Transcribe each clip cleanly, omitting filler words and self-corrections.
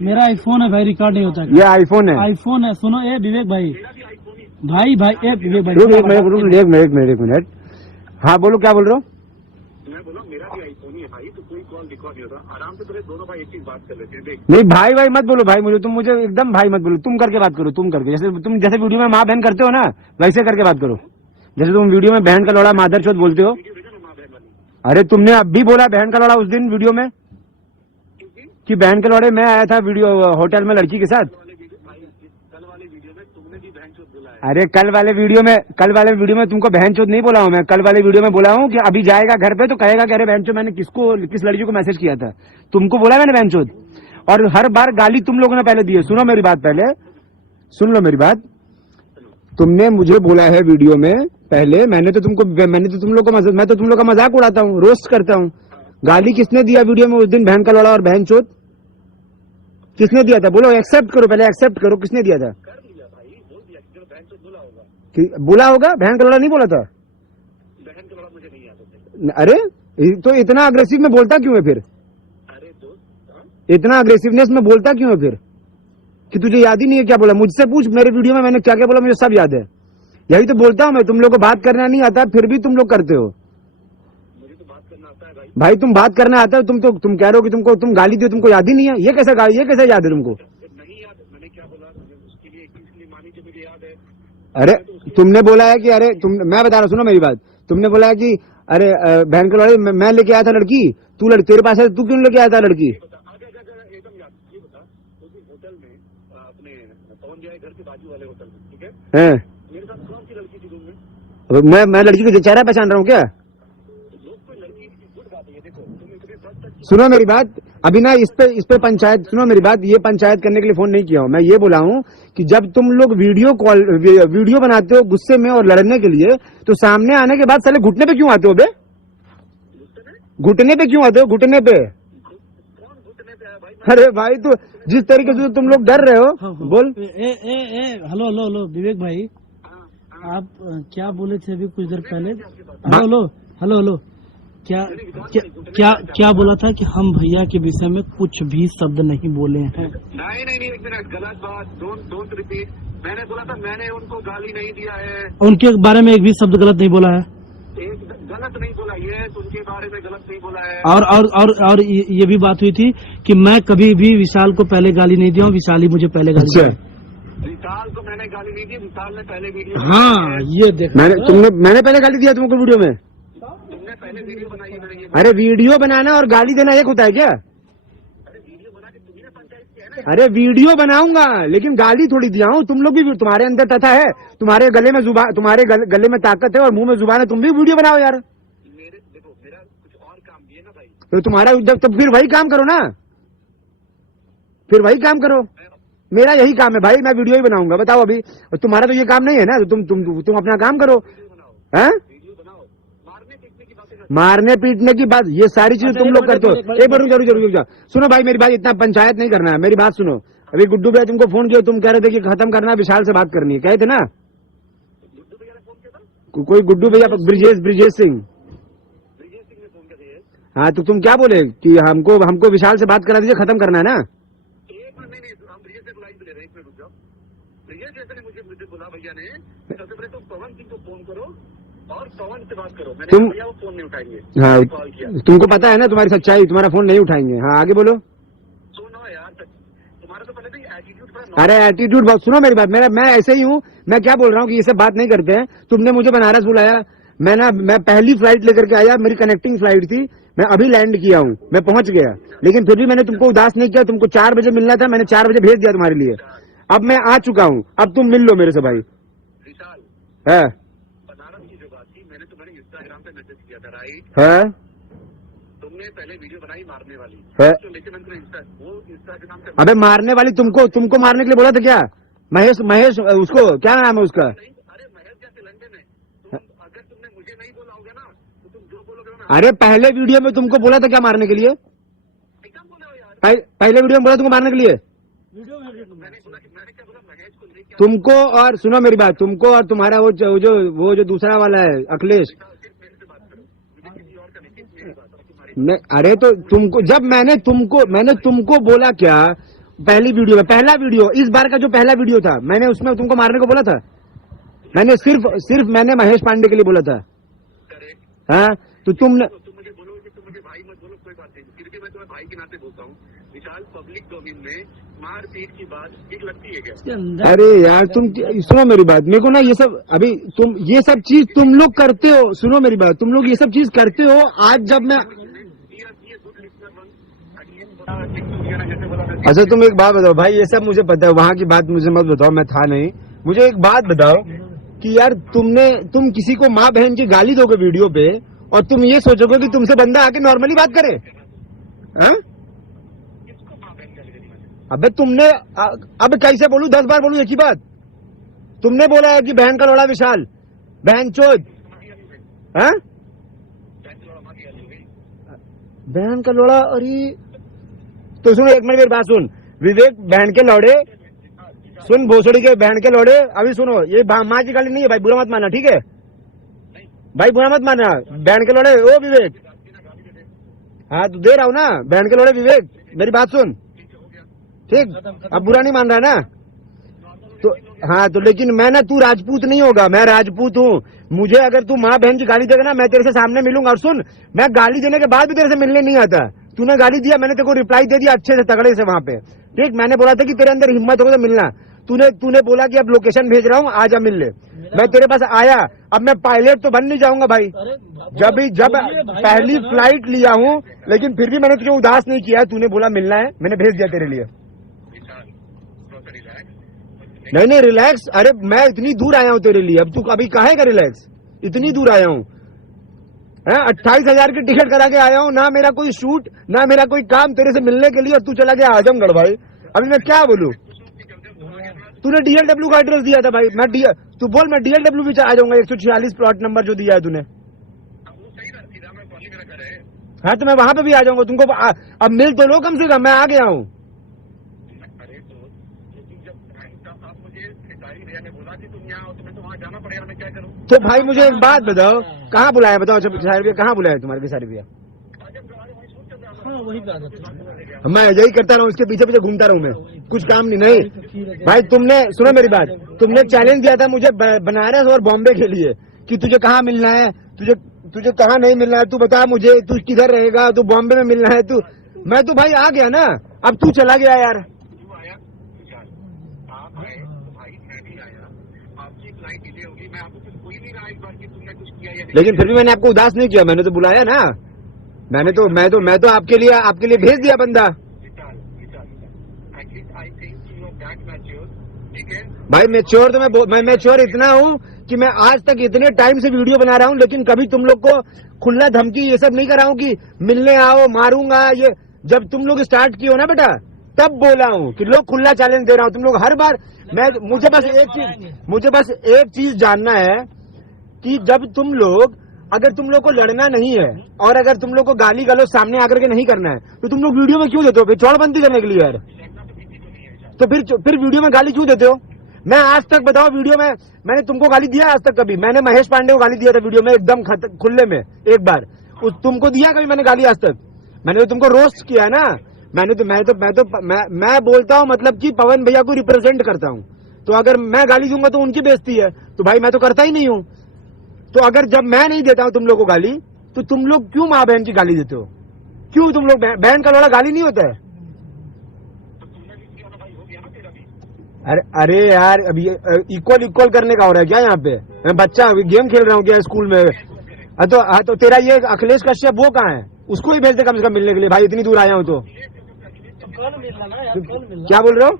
मेरा आईफोन है भाई, रिकॉर्ड नहीं होता। ये आईफोन है, आईफोन है। सुनो ए विवेक भाई, भाई भाई ए विवेक भाई, एक मिनट। हाँ बोलो, क्या बोल रहे हो? मैं बोला मेरा भी आईफोन ही है भाई, तो कोई कॉल रिकॉर्ड नहीं होता। आराम से तुम्हें दोनों भाई एक चीज बात कर लेते हैं। देख नहीं भाई भाई मत बोलो भाई, मुझे एकदम भाई मत बोलो, तुम करके बात करो, तुम करके, जैसे वीडियो में माँ बहन करते हो ना, वैसे करके बात करो। जैसे तुम वीडियो में बहन का लौड़ा मादर चौथ बोलते हो। अरे तुमने अब भी बोला बहन का लौड़ा उस दिन वीडियो में, कि बहन के लौड़े मैं आया था वीडियो होटल में लड़की के साथ। कल वाले वीडियो में तुमने भी बहन चोद बोला है। अरे कल वाले वीडियो में तुमको बहन चोद नहीं बोला हूँ मैं। कल वाले वीडियो में बोला हूँ कि अभी जाएगा घर पे तो कहेगा कि अरे बहन चोद मैंने किस लड़की को मैसेज किया था, तुमको बोला मैंने बहन चोद। और हर बार गाली तुम लोगों ने पहले दी है। सुनो मेरी बात, पहले सुन लो मेरी बात। तुमने मुझे बोला है वीडियो में पहले, मैं तो तुम लोग का मजाक उड़ाता हूँ, रोस्ट करता हूँ। गाली किसने दिया वीडियो में उस दिन, बहन का लौड़ा और बहन चोद किसने दिया था? बोलो, एक्सेप्ट करो, पहले एक्सेप्ट करो, किसने दिया था? कर दिया भाई, बोल दिया कि बहन चोद बोला होगा। कि बोला होगा? बहन का लौड़ा नहीं बोला था। बहन का लौड़ा मुझे नहीं याद होता। अरे तो इतना अग्रेसिव में बोलता क्यों है फिर? अरे दोस्त, इतना अग्रेसिवनेस में बोलता क्यों है फिर, कि तुझे याद ही नहीं है क्या बोला? मुझसे पूछ, मेरे वीडियो में मैंने क्या क्या बोला, मुझे सब याद है। यही तो बोलता हूँ मैं, तुम लोग को बात करना नहीं आता, फिर भी तुम लोग करते हो। मुझे तो बात करना आता है भाई। भाई तुम बात करना आता है, तुम कह रहे हो कि तुम गाली दो, तुमको याद ही नहीं है। ये कैसा याद है तुमको? नहीं याद, मैंने क्या बोला उसके लिए, एक चीज के लिए मानी जो मुझे याद है। अरे तुमने बोला है कि मैं बता रहा हूँ, सुनो मेरी बात। तुमने बोला है कि अरे बहन के लौड़े मैं लेके आया था लड़की, तेरे पास है, तू क्यों लेके आया था लड़की? एकदम याद, ये बता, उस होटल में अपने पवन जाए घर के बाजू वाले होटल में, ठीक है, मेरे साथ कौन सी लड़की थी रूम में? मैं लड़की को चेहरा पहचान रहा हूँ क्या? लोग कोई लड़की की गुड बात है, ये देखो तुम इतने सच सुनो मेरी बात, अभी ना इस पे पंचायत, सुनो मेरी बात, ये पंचायत करने के लिए फोन नहीं किया हूँ मैं। ये बोला हूँ कि जब तुम लोग वीडियो बनाते हो गुस्से में और लड़ने के लिए, तो सामने आने के बाद साले घुटने पे क्यों आते हो बे? घुटने पे क्यों आते हो? घुटने पे? कौन घुटने पे आया भाई? अरे भाई तो जिस तरीके से तुम लोग डर रहे हो, बोल। हेलो विवेक भाई, आप क्या बोले थे अभी कुछ देर पहले? हेलो क्या बोला था कि हम भैया के विषय में कुछ भी शब्द नहीं बोले हैं? नहीं, एक मिनट, गलत बात, डोंट रिपीट। मैंने बोला था, मैंने उनको गाली नहीं दिया है, उनके बारे में एक भी शब्द गलत नहीं बोला है। एक गलत नहीं बोला, ये उनके बारे में गलत नहीं बोला है। और ये भी बात हुई थी कि मैं कभी भी विशाल को पहले गाली नहीं दिया हूँ, विशाल ही मुझे पहले गाली दिया। विशाल को मैंने गाली नहीं दी, विशाल ने पहले वीडियो। हाँ ये देख, मैंने पहले गाली दिया तुमको वीडियो में? तुमने पहले वीडियो बनाई है, मैंने ये। अरे वीडियो बनाना और गाली देना एक होता है क्या? अरे वीडियो बना के तुम्ही ने पंचायत किया है ना। अरे वीडियो बनाऊंगा लेकिन गाली थोड़ी दिया हूँ। तुम लोग भी, तुम्हारे अंदर तथा है, तुम्हारे गले में जुबान, तुम्हारे गले में ताकत है और मुंह में जुबान है, तुम भी वीडियो बनाओ यार। देखो मेरा कुछ और काम भी है ना भाई। तो तुम्हारा तो फिर वही काम करो ना, फिर वही काम करो। मेरा यही काम है भाई, मैं वीडियो ही बनाऊंगा। बताओ अभी तुम्हारा तो ये काम नहीं है ना, तो तुम अपना काम करो। हैं? मारने पीटने की बात, ये सारी चीजें तुम लोग करते हो। एक बार रुक जाओ, सुनो भाई मेरी बात, इतना पंचायत नहीं करना है, मेरी बात सुनो। अभी गुड्डू भैया तुमको फोन किया, तुम कह रहे थे कि खत्म करना, विशाल से बात करनी है, कहे थे ना? कोई गुड्डू भैया, ब्रिजेश सिंह ने फोन कर दिया। हाँ तो तुम क्या बोले कि हमको विशाल से बात करा दीजिए, खत्म करना है ना? नहीं, हम ब्रिजेश से बुलाई ले रहे हैं, एक मिनट रुक जाओ। ब्रिजेश जैसे ने मुझे बोला भैया ने, सबसे पहले तुम पवन सिंह को फोन करो और पवन से बात करो। मैंने भैया वो फोन नहीं उठाएंगे। हाँ कॉल किया, तुमको पता है ना तुम्हारी सच्चाई, तुम्हारा फोन नहीं उठाएंगे। हाँ आगे बोलो। सुनो यार, तुम्हारा तो पहले तो एटीट्यूड था। अरे एटीट्यूड बहुत, सुनो मेरी बात, मैं ऐसे ही हूँ। मैं क्या बोल रहा हूँ कि ये सब बात नहीं करते हैं। तुमने मुझे बनारस बुलाया, मैं पहली फ्लाइट लेकर के आया, मेरी कनेक्टिंग फ्लाइट थी, मैं अभी लैंड किया हूँ, मैं पहुंच गया, लेकिन फिर भी मैंने तुमको उदास नहीं किया। तुमको 4 बजे मिलना था, मैंने 4 बजे भेज दिया तुम्हारे लिए। अब मैं आ चुका हूँ, अब तुम मिल लो मेरे से भाई। विशाल है बनारस की जो बात थी, मैंने तुम्हें इंस्टाग्राम पे मैसेज किया था, राइट? है तुमने पहले वीडियो बनाई मारने वाली है। तो, लेकिन मैंने इंस्टाग्राम पे। अबे मारने वाली तुमको मारने के लिए बोला था क्या? महेश उसको क्या नाम है उसका? अरे महेश जैसे लंडे में अगर तुमने मुझे नहीं बोला होगा ना, तो तुम जो बोलोगे ना। अरे पहले वीडियो में तुमको बोला था क्या मारने के लिए? एकदम बोले हो यार। पहले वीडियो में बोला तुमको मारने के लिए? मैंने क्या बोला, महेश को लेके तुमको, और सुनो मेरी बात, तुमको और तुम्हारा वो जो दूसरा वाला है अखिलेश, मेरे से बात करो, मुझे किसी और का नहीं, मेरी बात तुम्हारी। अरे तो तुमको, जब मैंने तुमको बोला क्या, पहली वीडियो में, पहला वीडियो, इस बार का जो पहला वीडियो था, मैंने उसमें तुमको मारने को बोला था। मैंने सिर्फ मैंने महेश पांडे के लिए बोला था। हाँ, तो तुमने तुम मुझे बोलो कि तुम मुझे भाई मत बोलो, कोई बात नहीं, फिर भी मैं तुम्हें भाई के नाते बोलता हूँ। विशाल, पब्लिक डोमेन में मारपीट की बात ठीक लगती है क्या? इसके अंदर अरे यार तुम सुनो मेरी बात, मेरे को ना ये सब अभी तुम ये सब चीज तुम लोग करते हो, सुनो मेरी बात, तुम लोग ये सब चीज करते हो। आज जब मैं अच्छा तुम एक बात बताओ भाई, ये सब मुझे पता है, वहाँ की बात मुझे मत बताओ, मैं था नहीं। मुझे एक बात बताओ कि यार तुम किसी को माँ बहन की गाली दोगे वीडियो पे और तुम ये सोचोगे कि तुमसे बंदा आके नॉर्मली बात करे? हाँ? अबे तुमने अब कैसे बोलूं, 10 बार बोलूं एक ही बात? तुमने बोला है कि बहन का लोड़ा विशाल, बहन चोद। हाँ? बहन का लोड़ा? अरे तो सुनो, एक मिनट मेरी बात सुन। विवेक बहन के लौड़े, सुन भोसड़ी के बहन के लौड़े, अभी सुनो, ये माँ की गाली नहीं है भाई, बुरा मत मानना, ठीक है भाई, बुरा मत मानना। बहन के लौड़े ओ विवेक, हाँ तो दे रहा हूँ ना, बहन के लौड़े विवेक, मेरी बात सुन, ठीक? अब बुरा नहीं मान रहा ना तो? हाँ तो लेकिन मैं ना, तू राजपूत नहीं होगा, मैं राजपूत हूँ। मुझे अगर तू माँ बहन की गाली देगा ना, मैं तेरे से सामने मिलूंगा। और सुन, मैं गाली देने के बाद भी तेरे से मिलने नहीं आता। तूने गाली दिया, मैंने तेरे को रिप्लाई दे दिया अच्छे से, तगड़े से वहाँ पे, ठीक? मैंने बोला था कि तेरे अंदर हिम्मत होगा तो मिलना। तूने बोला कि अब लोकेशन भेज रहा हूँ, आजा मिल ले। मैं तेरे पास आया, अब मैं पायलट तो बन नहीं जाऊंगा भाई। जब पहली फ्लाइट लिया हूँ, लेकिन फिर भी मैंने तुझे उदास नहीं किया। तूने बोला मिलना है, मैंने भेज दिया तेरे लिए। नहीं रिलैक्स, अरे मैं इतनी दूर आया हूँ तेरे लिए, अब तू अभी काहे का रिलैक्स? इतनी दूर आया हूँ, 28,000 की टिकट करा के आया हूँ, ना मेरा कोई शूट, ना मेरा कोई काम तेरे से मिलने के लिए, और तू चला गया आजमगढ़ भाई। अभी मैं क्या बोलूँ? तूने DLW का एड्रेस दिया था भाई, तू बोल, मैं DLW भी आ जाऊंगा, 146 प्लॉट नंबर जो दिया है तूने। हाँ तो मैं वहां पे भी आ जाऊंगा, तुमको अब मिल तो लो कम से कम, मैं आ गया हूँ। तो भाई मुझे एक बात बताओ, कहाँ बुलाया बताओ? विशाल भैया कहाँ बुलाया तुम्हारे विशाल भैया? हाँ वही बात है, मैं यही करता रहा हूँ, उसके पीछे पीछे घूमता रहूँ मैं, कुछ काम नहीं भाई। तुमने सुनो मेरी बात, तुमने चैलेंज दिया था मुझे बनारस और बॉम्बे के लिए कि तुझे कहाँ मिलना है, तुझे कहाँ नहीं मिलना है, तू बता मुझे, तू किधर रहेगा, तू बॉम्बे में मिलना है तू। मैं तो भाई आ गया ना, अब तू चला गया यार। लेकिन फिर भी मैंने आपको उदास नहीं किया, मैंने तो बुलाया ना, मैं तो आपके लिए भेज दिया बंदा। भाई मैच्योर तो मैं मैच्योर इतना हूँ कि मैं आज तक इतने टाइम से वीडियो बना रहा हूँ, लेकिन कभी तुम लोग को खुला धमकी ये सब नहीं कर रहा हूँ कि मिलने आओ मारूंगा। ये जब तुम लोग स्टार्ट किए हो ना बेटा, तब बोला हूँ कि लोग खुला चैलेंज दे रहा हूँ। तुम लोग हर बार मुझे बस एक चीज जानना है कि जब अगर तुम लोग को लड़ना नहीं है और अगर तुम लोग को गाली गलौज सामने आकर के नहीं करना है, तो तुम लोग वीडियो में क्यों देते हो? फिर चौड़बंदी करने के लिए यार, तो फिर वीडियो में गाली क्यों देते हो? मैं आज तक बताओ, वीडियो में मैंने तुमको गाली दिया आज तक? कभी मैंने महेश पांडे को गाली दिया था वीडियो में एकदम खुले में एक बार? तुमको दिया कभी मैंने गाली आज तक? मैंने तो तुमको रोस्ट किया है ना। मैं बोलता हूँ मतलब कि पवन भैया को रिप्रेजेंट करता हूँ, तो अगर मैं गाली दूंगा तो उनकी बेइज्जती है, तो भाई मैं तो करता ही नहीं हूँ। तो अगर जब मैं नहीं देता हूँ तुम लोग को गाली, तो तुम लोग क्यों माँ बहन की गाली देते हो? क्यों? तुम लोग बहन का लोड़ा गाली नहीं होता है? अरे यार अभी इक्वल करने का हो रहा है क्या यहाँ पे? मैं बच्चा गेम खेल रहा हूँ क्या स्कूल में? तो तेरा ये अखिलेश कश्यप वो कहाँ है? उसको ही भेज दे कम से कम मिलने के लिए भाई, इतनी दूर आया हूँ तो। क्या बोल रहे हो?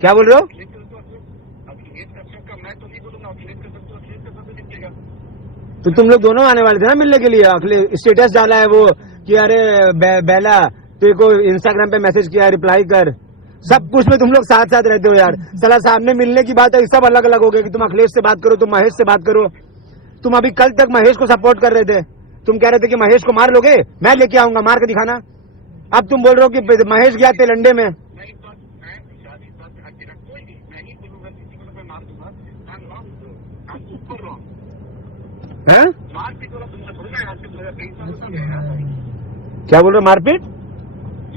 क्या बोल रहे हो? तो तुम लोग दोनों आने वाले थे ना मिलने के लिए। अखिलेश स्टेटस डाला है वो कि अरे बेला तेरे को इंस्टाग्राम पे मैसेज किया, रिप्लाई कर। सब कुछ में तुम लोग साथ साथ रहते हो यार। साला सामने मिलने की बात है, सब अलग अलग हो गए कि तुम अखिलेश से बात करो, तुम महेश से बात करो। तुम अभी कल तक महेश को सपोर्ट कर रहे थे, तुम कह रहे थे कि महेश को मार लोगे, मैं लेके आऊंगा मार के दिखाना। अब तुम बोल रहे हो कि महेश गया तेलंडे में। हैं? क्या बोल रहे हो? मारपीट?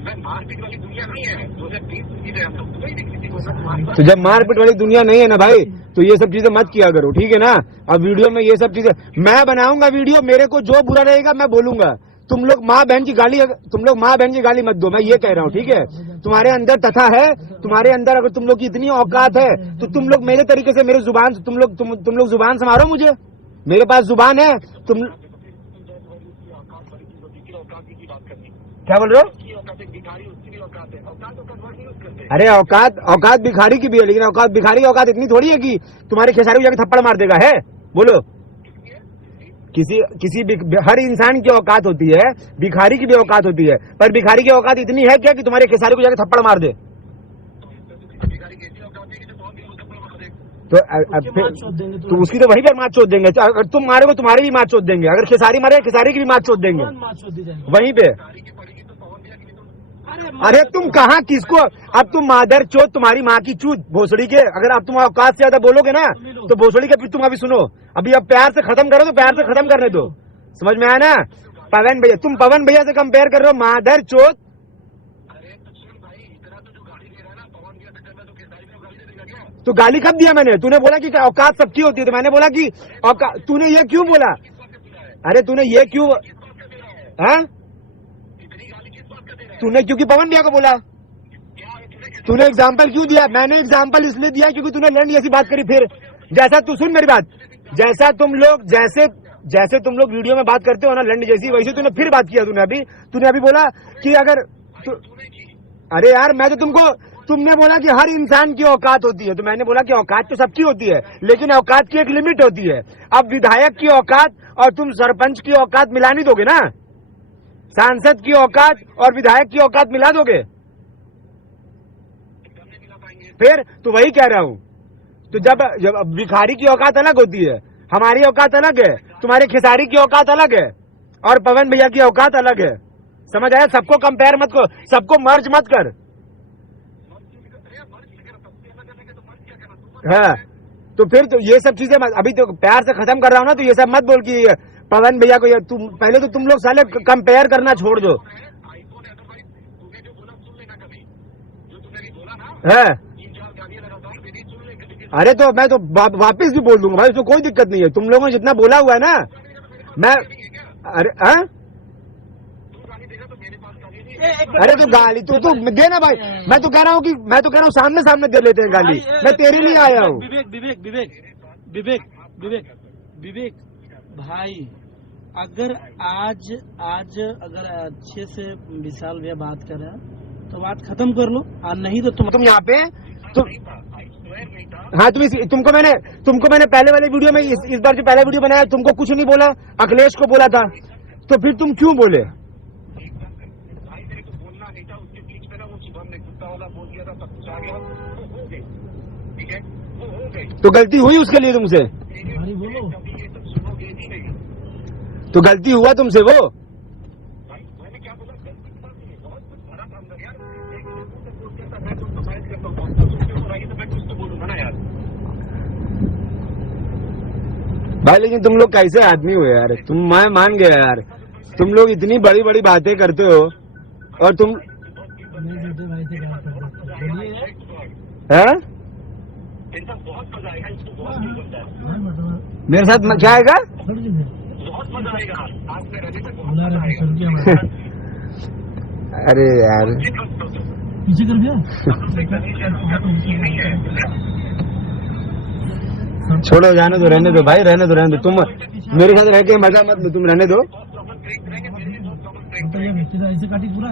मैं मारपीट वाली दुनिया नहीं है। 2030 चीजें हम लोग कोई भी किसी को ना तुम्हारी बात तो जब मारपीट वाली दुनिया नहीं है ना भाई, तो ये सब चीजें मत किया करो, ठीक है ना। अब वीडियो में ये सब चीजें मैं बनाऊंगा, वीडियो मेरे को जो बुरा रहेगा मैं बोलूंगा। तुम लोग माँ बहन की गाली मत दो, मैं ये कह रहा हूँ, ठीक है। तुम्हारे अंदर तथा है, तुम्हारे अंदर अगर तुम लोग की इतनी औकात है तो तुम लोग मेरे तरीके से मेरे जुबान तुम लोग जुबान संभालो मुझे। मेरे पास जुबान है। तुम क्या बोल रहे हो? अरे औकात भिखारी की भी है, लेकिन औकात भिखारी औकात इतनी थोड़ी है कि तुम्हारे खेसारी को जाके थप्पड़ मार देगा, है? बोलो। हर इंसान की औकात होती है, भिखारी की भी औकात होती है, पर भिखारी की औकात इतनी है क्या कि तुम्हारे खेसारी को जाके थप्पड़ मार दे? तो उसकी तो वहीं पर मार चोद देंगे। अगर तुम मारोगे तुम्हारी भी मार चोद देंगे, अगर खेसारी मारे खेसारी की भी मार चोद देंगे वहीं पे। अरे तुम कहाँ किसको, अब तुम मादर चोद, तुम्हारी माँ की चूत भोसड़ी के, अगर अब तुम औकात से ज्यादा बोलोगे ना तो भोसड़ी के, फिर तुम अभी सुनो, अभी अब प्यार से खत्म करो तो प्यार से खत्म करने दो, समझ में आया ना। पवन भैया, तुम पवन भैया से कंपेयर कर रहे हो मादर चोद। तो गाली कब दिया मैंने? तूने बोला कि औकात सबकी होती है, तो मैंने बोला कि औकात, तूने ये क्यों बोला? अरे तूने ये क्यों, हाँ? तूने क्योंकि पवन भैया को बोला, तूने एग्जाम्पल क्यों दिया? मैंने एग्जाम्पल इसलिए दिया क्योंकि तूने लैंड जैसी बात करी। फिर जैसा तू सुन मेरी बात, जैसे तुम लोग वीडियो में बात करते हो ना लैंड जैसी, वैसे तूने फिर बात किया। तूने अभी बोला कि अगर अरे यार मैं तो तुमने बोला कि हर इंसान की औकात होती है, तो मैंने बोला कि औकात तो सबकी होती है, लेकिन औकात की एक लिमिट होती है। अब विधायक की औकात और तुम सरपंच की औकात मिला नहीं दोगे ना, सांसद की औकात और विधायक की औकात मिला दोगे? फिर तो वही कह रहा हूं। तो जब भिखारी की औकात अलग होती है, हमारी औकात अलग है, तुम्हारे खेसारी की औकात अलग है, और पवन भैया की औकात अलग है, समझ आया? सबको कंपेयर मत करो, सबको मर्ज मत कर। हाँ, तो फिर तो ये सब चीजें अभी तो प्यार से खत्म कर रहा हूं ना, तो ये सब मत बोल कि पवन भैया को तुम पहले तो तुम लोग साले कंपेयर करना छोड़ दो। है? अरे तो मैं तो वापिस भी बोल दूंगा भाई, उसमें कोई दिक्कत नहीं है। तुम लोगों ने जितना बोला हुआ है ना, मैं अरे तो गाली तो देना भाई। मैं तो कह रहा हूँ सामने दे लेते हैं गाली। मैं तेरे लिए आया हूँ। विवेक भाई, अगर आज अगर अच्छे से विशाल भैया बात कर रहे हैं तो बात खत्म कर लो, और नहीं तो तुम यहाँ पे हाँ तुमको मैंने पहले वाले वीडियो में इस बार जो पहला वीडियो बनाया तुमको कुछ नहीं बोला, अखिलेश को बोला था, तो फिर तुम क्यों बोले? तो गलती हुई उसके लिए तुमसे? तो गलती हुआ तुमसे वो? भाई लेकिन तुम लोग कैसे आदमी हो यार? मैं मान गया यार, तुम लोग इतनी बड़ी बड़ी बातें करते हो और तुम है? मेरे साथ क्या आएगा? अरे यार पीछे कर दिया। छोड़ो, जाने दो, रहने दो भाई, रहने दो। तुम मेरे साथ रह के मजा मत लो, तुम रहने दो। ऐसे काटी पूरा